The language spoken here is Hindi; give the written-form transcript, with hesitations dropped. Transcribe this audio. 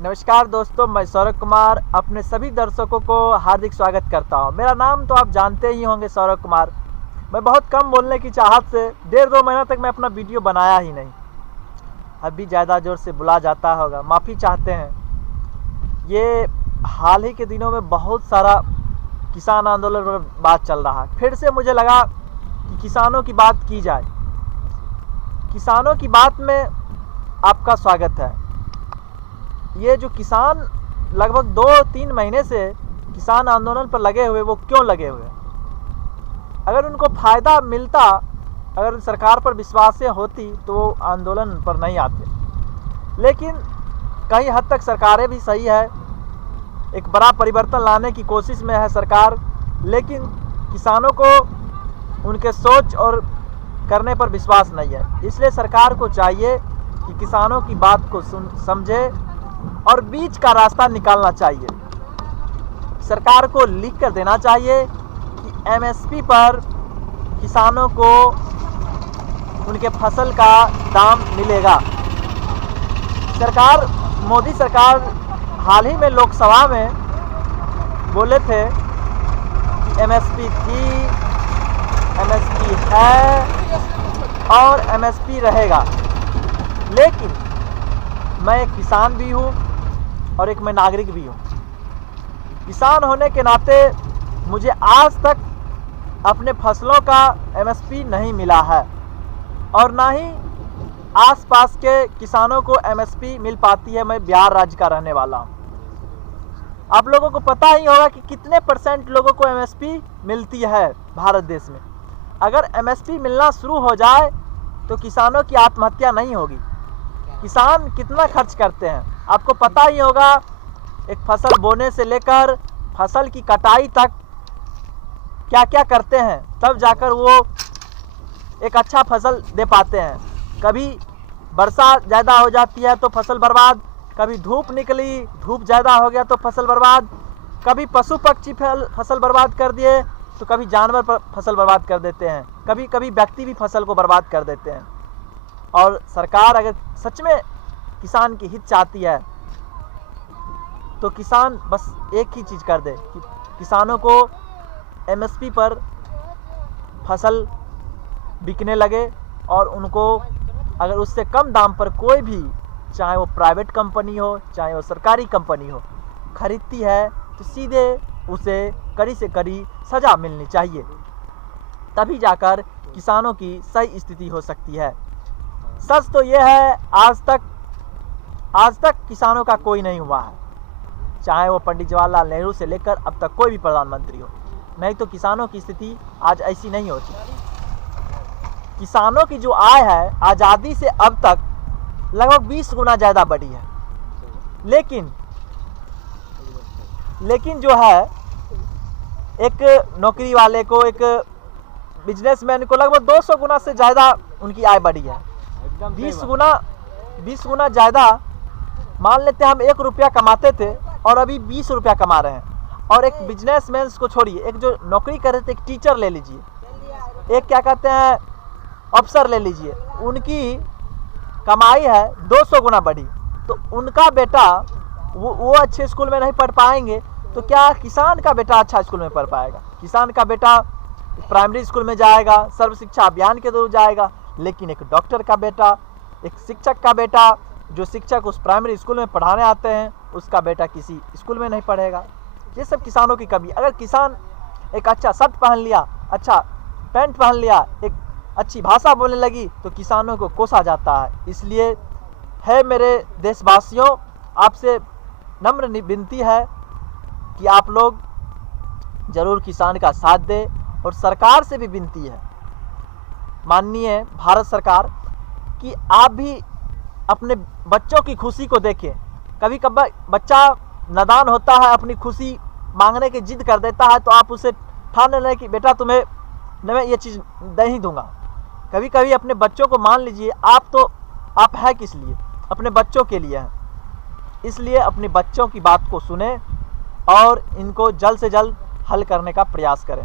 नमस्कार दोस्तों, मैं सौरभ कुमार अपने सभी दर्शकों को हार्दिक स्वागत करता हूं। मेरा नाम तो आप जानते ही होंगे, सौरभ कुमार। मैं बहुत कम बोलने की चाहत से 1.5-2 महीना तक मैं अपना वीडियो बनाया ही नहीं। अभी ज़्यादा ज़ोर से बुला जाता होगा, माफ़ी चाहते हैं। ये हाल ही के दिनों में बहुत सारा किसान आंदोलन पर बात चल रहा है। फिर से मुझे लगा कि किसानों की बात की जाए। किसानों की बात में आपका स्वागत है। ये जो किसान लगभग 2-3 महीने से किसान आंदोलन पर लगे हुए, वो क्यों लगे हुए? अगर उनको फ़ायदा मिलता, अगर सरकार पर विश्वास होती तो वो आंदोलन पर नहीं आते। लेकिन कई हद तक सरकारें भी सही है, एक बड़ा परिवर्तन लाने की कोशिश में है सरकार, लेकिन किसानों को उनके सोच और करने पर विश्वास नहीं है। इसलिए सरकार को चाहिए कि किसानों की बात को समझे और बीच का रास्ता निकालना चाहिए। सरकार को लिख कर देना चाहिए कि एमएसपी पर किसानों को उनके फसल का दाम मिलेगा। मोदी सरकार हाल ही में लोकसभा में बोले थे कि एमएसपी थी, एमएसपी है और एमएसपी रहेगा। लेकिन मैं एक किसान भी हूँ और एक मैं नागरिक भी हूँ। किसान होने के नाते मुझे आज तक अपने फसलों का एमएसपी नहीं मिला है और ना ही आसपास के किसानों को एमएसपी मिल पाती है। मैं बिहार राज्य का रहने वाला हूँ। आप लोगों को पता ही होगा कि कितने % लोगों को एमएसपी मिलती है भारत देश में। अगर एमएसपी मिलना शुरू हो जाए तो किसानों की आत्महत्या नहीं होगी। किसान कितना खर्च करते हैं आपको पता ही होगा। एक फसल बोने से लेकर फसल की कटाई तक क्या क्या करते हैं, तब जाकर वो एक अच्छा फसल दे पाते हैं। कभी वर्षा ज़्यादा हो जाती है तो फसल बर्बाद, कभी धूप निकली, धूप ज़्यादा हो गया तो फसल बर्बाद, कभी पशु पक्षी फसल बर्बाद कर दिए तो कभी जानवर फसल बर्बाद कर देते हैं, कभी कभी व्यक्ति भी फसल को बर्बाद कर देते हैं। और सरकार अगर सच में किसान की हित चाहती है तो किसान बस एक ही चीज़ कर दे कि किसानों को एमएसपी पर फसल बिकने लगे और उनको अगर उससे कम दाम पर कोई भी, चाहे वो प्राइवेट कंपनी हो चाहे वो सरकारी कंपनी हो, खरीदती है तो सीधे उसे कड़ी से कड़ी सज़ा मिलनी चाहिए। तभी जाकर किसानों की सही स्थिति हो सकती है। सच तो यह है, आज तक किसानों का कोई नहीं हुआ है, चाहे वो पंडित जवाहरलाल नेहरू से लेकर अब तक कोई भी प्रधानमंत्री हो। नहीं तो किसानों की स्थिति आज ऐसी नहीं होती। किसानों की जो आय है आज़ादी से अब तक लगभग 20 गुना ज़्यादा बढ़ी है। लेकिन जो है, एक नौकरी वाले को, एक बिजनेसमैन को लगभग 200 गुना से ज़्यादा उनकी आय बढ़ी है। 20 गुना ज़्यादा। मान लेते हैं हम 1 रुपया कमाते थे और अभी 20 रुपया कमा रहे हैं। और एक बिजनेसमैन को छोड़िए, एक जो नौकरी कर रहे थे, एक टीचर ले लीजिए, एक क्या कहते हैं अफसर ले लीजिए, उनकी कमाई है 200 गुना बढ़ी। तो उनका बेटा वो अच्छे स्कूल में नहीं पढ़ पाएंगे तो क्या किसान का बेटा अच्छा स्कूल में पढ़ पाएगा? किसान का बेटा प्राइमरी स्कूल में जाएगा, सर्व शिक्षा अभियान के थ्रू जाएगा। लेकिन एक डॉक्टर का बेटा, एक शिक्षक का बेटा, जो शिक्षक उस प्राइमरी स्कूल में पढ़ाने आते हैं, उसका बेटा किसी स्कूल में नहीं पढ़ेगा। ये सब किसानों की कमी। अगर किसान एक अच्छा शर्ट पहन लिया, अच्छा पैंट पहन लिया, एक अच्छी भाषा बोलने लगी तो किसानों को कोसा जाता है। इसलिए है मेरे देशवासियों, आपसे नम्र विनती है कि आप लोग ज़रूर किसान का साथ दें। और सरकार से भी विनती है, माननीय भारत सरकार, कि आप भी अपने बच्चों की खुशी को देखें। कभी कभी बच्चा नादान होता है, अपनी खुशी मांगने की जिद कर देता है तो आप उसे ठान लें कि बेटा तुम्हें मैं ये चीज़ नहीं दूंगा। कभी कभी अपने बच्चों को मान लीजिए, आप है किस लिए? अपने बच्चों के लिए हैं। इसलिए अपने बच्चों की बात को सुने और इनको जल्द से जल्द हल करने का प्रयास करें।